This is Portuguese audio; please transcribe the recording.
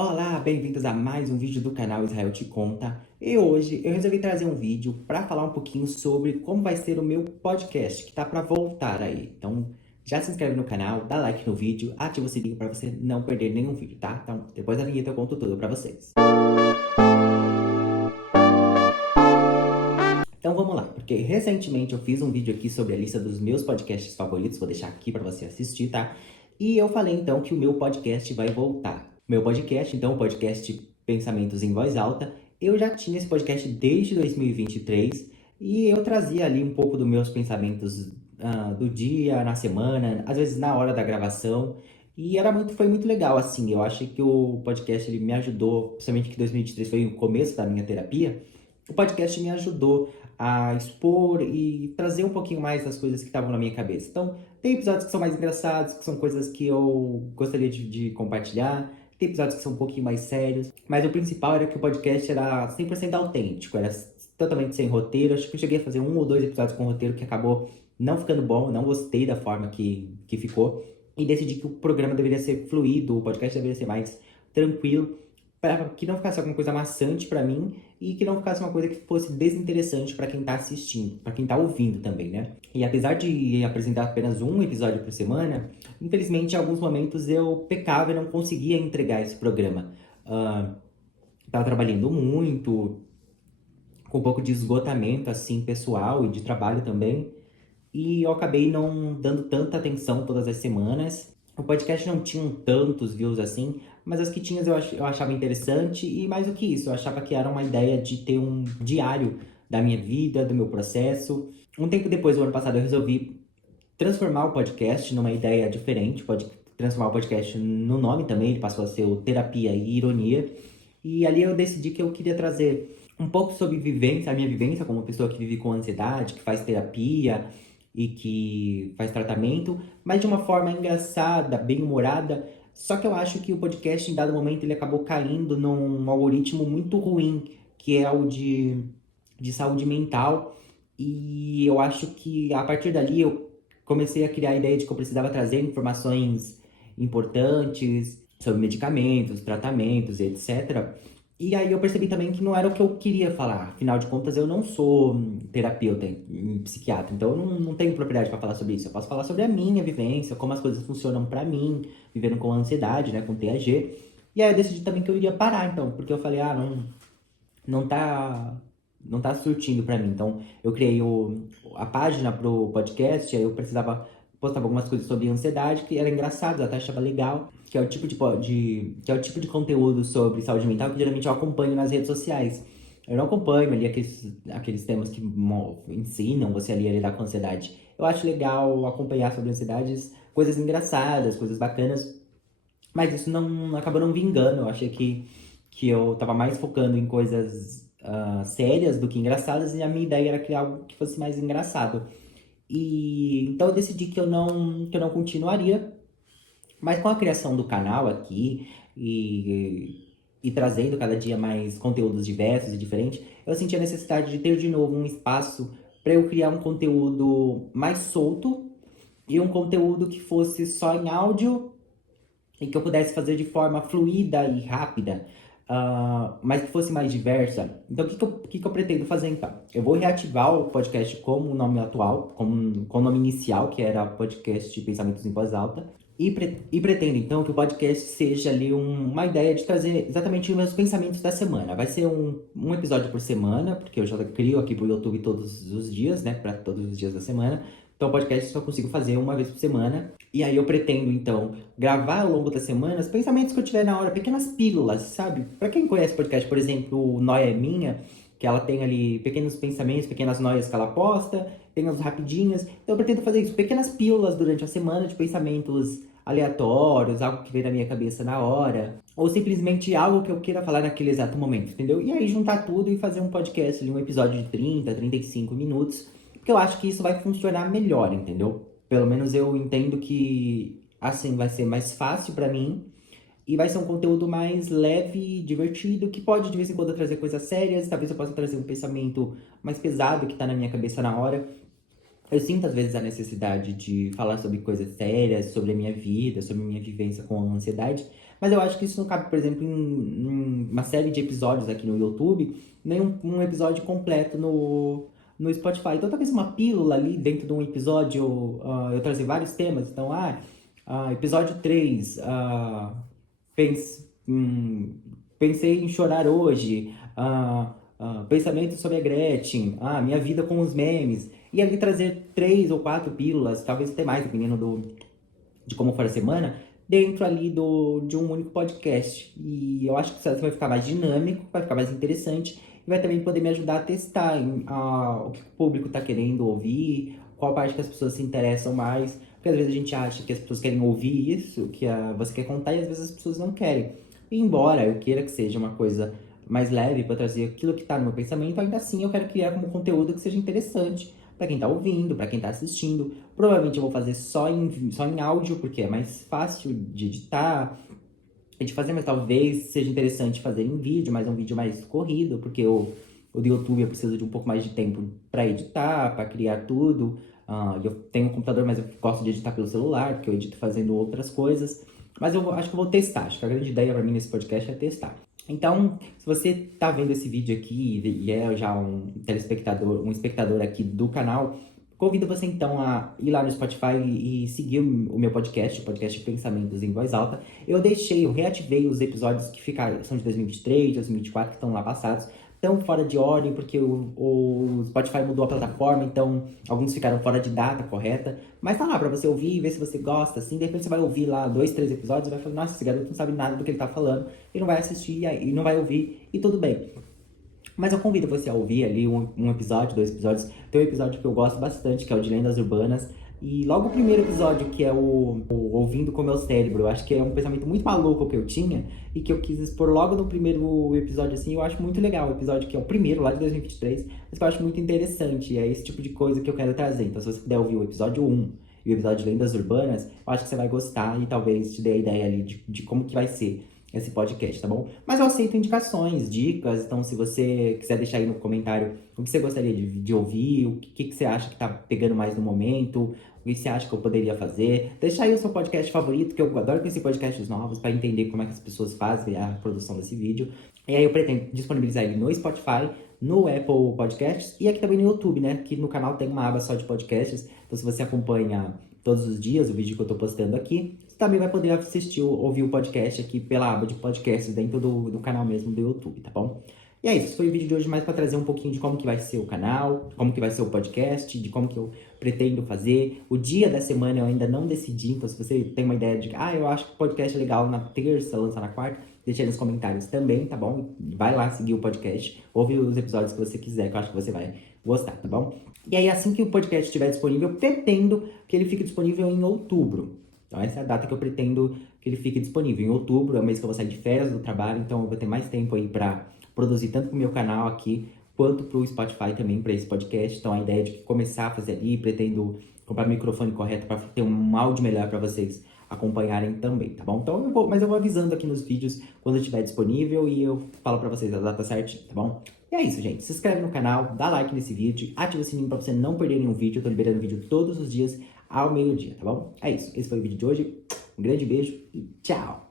Olá, bem-vindos a mais um vídeo do canal Israel Te Conta. E hoje eu resolvi trazer um vídeo para falar um pouquinho sobre como vai ser o meu podcast, que tá para voltar aí. Então, já se inscreve no canal, dá like no vídeo, ativa o sininho para você não perder nenhum vídeo, tá? Então, depois da vinheta eu conto tudo para vocês. Então vamos lá, porque recentemente eu fiz um vídeo aqui sobre a lista dos meus podcasts favoritos, vou deixar aqui para você assistir, tá? E eu falei então que o meu podcast vai voltar. Meu podcast, então, o podcast Pensamentos em Voz Alta, eu já tinha esse podcast desde 2023 e eu trazia ali um pouco dos meus pensamentos do dia, na semana, às vezes na hora da gravação. E foi muito legal, assim, eu acho que o podcast ele me ajudou, principalmente que 2023 foi o começo da minha terapia, o podcast me ajudou a expor e trazer um pouquinho mais das coisas que estavam na minha cabeça. Então, tem episódios que são mais engraçados, que são coisas que eu gostaria de compartilhar. Tem episódios que são um pouquinho mais sérios. Mas o principal era que o podcast era 100% autêntico, era totalmente sem roteiro. Acho que eu cheguei a fazer um ou dois episódios com roteiro que acabou não ficando bom, não gostei da forma que ficou. E decidi que o programa deveria ser fluido, o podcast deveria ser mais tranquilo, para que não ficasse alguma coisa maçante para mim e que não ficasse uma coisa que fosse desinteressante para quem tá assistindo, para quem tá ouvindo também, né? E apesar de apresentar apenas um episódio por semana, infelizmente em alguns momentos eu pecava e não conseguia entregar esse programa. Tava trabalhando muito, com um pouco de esgotamento assim pessoal e de trabalho também, e eu acabei não dando tanta atenção todas as semanas. O podcast não tinha tantos views assim, mas as que tinhas eu achava interessante e mais do que isso, eu achava que era uma ideia de ter um diário da minha vida, do meu processo. Um tempo depois, do ano passado, eu resolvi transformar o podcast numa ideia diferente, pode transformar o podcast no nome também, ele passou a ser o Terapia e Ironia. E ali eu decidi que eu queria trazer um pouco sobre vivência, a minha vivência como pessoa que vive com ansiedade, que faz terapia e que faz tratamento, mas de uma forma engraçada, bem-humorada. Só que eu acho que o podcast, em dado momento, ele acabou caindo num algoritmo muito ruim, que é o de saúde mental. E eu acho que a partir dali eu comecei a criar a ideia de que eu precisava trazer informações importantes sobre medicamentos, tratamentos, etc. E aí eu percebi também que não era o que eu queria falar. Afinal de contas, eu não sou terapeuta, psiquiatra, então eu não tenho propriedade para falar sobre isso. Eu posso falar sobre a minha vivência, como as coisas funcionam para mim, vivendo com ansiedade, né, com TAG. E aí eu decidi também que eu iria parar, então, porque eu falei, não tá não tá surtindo para mim. Então, eu criei a página pro podcast, aí eu precisava postar algumas coisas sobre ansiedade, que era engraçado, eu até achava legal, que é o tipo que é o tipo de conteúdo sobre saúde mental que geralmente eu acompanho nas redes sociais. Eu não acompanho ali aqueles temas que ensinam você ali a lidar com ansiedade. Eu acho legal acompanhar sobre ansiedades, coisas engraçadas, coisas bacanas, mas isso não acabou não vingando. Eu achei que eu tava mais focando em coisas sérias do que engraçadas, e a minha ideia era criar algo que fosse mais engraçado. E então eu decidi que eu não continuaria, mas com a criação do canal aqui e trazendo cada dia mais conteúdos diversos e diferentes, eu senti a necessidade de ter de novo um espaço para eu criar um conteúdo mais solto e um conteúdo que fosse só em áudio e que eu pudesse fazer de forma fluida e rápida, mas que fosse mais diversa. Então, que eu pretendo fazer então? Eu vou reativar o podcast com o nome atual, com o nome inicial, que era podcast Pensamentos em Voz Alta, e pretendo então que o podcast seja ali uma ideia de trazer exatamente os meus pensamentos da semana. Vai ser um episódio por semana, porque eu já crio aqui pro YouTube todos os dias, né, para todos os dias da semana. Então, o podcast eu só consigo fazer uma vez por semana. E aí eu pretendo, então, gravar ao longo da semana os pensamentos que eu tiver na hora, pequenas pílulas, sabe? Pra quem conhece podcast, por exemplo, o Noia é Minha, que ela tem ali pequenos pensamentos, pequenas noias que ela posta, tem as rapidinhas. Então eu pretendo fazer isso, pequenas pílulas durante a semana de pensamentos aleatórios, algo que vem na minha cabeça na hora, ou simplesmente algo que eu queira falar naquele exato momento, entendeu? E aí juntar tudo e fazer um podcast ali, um episódio de 35 minutos, porque eu acho que isso vai funcionar melhor, entendeu? Pelo menos eu entendo que assim vai ser mais fácil pra mim e vai ser um conteúdo mais leve e divertido, que pode de vez em quando trazer coisas sérias, talvez eu possa trazer um pensamento mais pesado que tá na minha cabeça na hora. Eu sinto às vezes a necessidade de falar sobre coisas sérias, sobre a minha vida, sobre a minha vivência com a ansiedade, Mas eu acho que isso não cabe, por exemplo, em uma série de episódios aqui no YouTube, nem um episódio completo no Spotify. Então, talvez uma pílula ali dentro de um episódio, eu trazer vários temas. Então, episódio 3, pensei em chorar hoje, pensamento sobre a Gretchen, minha vida com os memes. E ali trazer 3 ou 4 pílulas, talvez até mais, dependendo de como for a semana, dentro ali de um único podcast. E eu acho que isso vai ficar mais dinâmico, vai ficar mais interessante e vai também poder me ajudar a testar o que o público está querendo ouvir, qual parte que as pessoas se interessam mais. Porque às vezes a gente acha que as pessoas querem ouvir isso, que você quer contar, e às vezes as pessoas não querem. E embora eu queira que seja uma coisa mais leve para trazer aquilo que está no meu pensamento, ainda assim eu quero criar como conteúdo que seja interessante para quem tá ouvindo, para quem tá assistindo. Provavelmente eu vou fazer só em áudio, porque é mais fácil de editar e de fazer, mas talvez seja interessante fazer em vídeo, mas um vídeo mais corrido, porque o do YouTube eu preciso de um pouco mais de tempo para editar, para criar tudo. Eu tenho um computador, mas eu gosto de editar pelo celular, porque eu edito fazendo outras coisas. Mas acho que eu vou testar. Acho que a grande ideia para mim nesse podcast é testar. Então, se você tá vendo esse vídeo aqui e é já um telespectador, um espectador aqui do canal, convido você então a ir lá no Spotify e seguir o meu podcast, o podcast Pensamentos em Voz Alta. Eu reativei os episódios que são de 2023, 2024, que estão lá passados. Estão fora de ordem, porque o Spotify mudou a plataforma, então alguns ficaram fora de data correta. Mas tá lá pra você ouvir e ver se você gosta, assim. De repente você vai ouvir lá 2, 3 episódios e vai falar, nossa, esse garoto não sabe nada do que ele tá falando. E não vai assistir, e não vai ouvir, e tudo bem. Mas eu convido você a ouvir ali um episódio, 2 episódios. Tem um episódio que eu gosto bastante, que é o de Lendas Urbanas. E logo o primeiro episódio, que é o Ouvindo com o Meu Cérebro. Eu acho que é um pensamento muito maluco que eu tinha e que eu quis expor logo no primeiro episódio, assim. Eu acho muito legal o episódio, que é o primeiro, lá de 2023, mas que eu acho muito interessante. E é esse tipo de coisa que eu quero trazer. Então, se você puder ouvir o episódio 1 e o episódio de Lendas Urbanas, eu acho que você vai gostar e talvez te dê a ideia ali de como que vai ser esse podcast, tá bom? Mas eu aceito indicações, dicas, então se você quiser deixar aí no comentário o que você gostaria de ouvir, o que você acha que tá pegando mais no momento, o que você acha que eu poderia fazer, deixa aí o seu podcast favorito, que eu adoro conhecer podcasts novos para entender como é que as pessoas fazem a produção desse vídeo. E aí eu pretendo disponibilizar ele no Spotify, no Apple Podcasts e aqui também no YouTube, né? Que no canal tem uma aba só de podcasts, então se você acompanha todos os dias o vídeo que eu tô postando aqui, você também vai poder assistir, ouvir o podcast aqui pela aba de podcasts dentro do canal mesmo do YouTube, tá bom? E é isso, foi o vídeo de hoje mais para trazer um pouquinho de como que vai ser o canal, como que vai ser o podcast, de como que eu pretendo fazer. O dia da semana eu ainda não decidi, então se você tem uma ideia de eu acho que o podcast é legal na terça, lançar na quarta, deixa aí nos comentários também, tá bom? Vai lá seguir o podcast, ouve os episódios que você quiser, que eu acho que você vai gostar, tá bom? E aí, assim que o podcast estiver disponível, eu pretendo que ele fique disponível em outubro. Então, essa é a data que eu pretendo que ele fique disponível. Em outubro é o mês que eu vou sair de férias do trabalho, então eu vou ter mais tempo aí para produzir tanto pro meu canal aqui, quanto pro Spotify também, para esse podcast. Então, a ideia é de começar a fazer ali, pretendo comprar o microfone correto para ter um áudio melhor para vocês acompanharem também, tá bom? Então, eu vou avisando aqui nos vídeos quando estiver disponível e eu falo para vocês a data certinha, tá bom? E é isso, gente. Se inscreve no canal, dá like nesse vídeo, ativa o sininho pra você não perder nenhum vídeo. Eu tô liberando vídeo todos os dias ao meio-dia, tá bom? É isso. Esse foi o vídeo de hoje. Um grande beijo e tchau!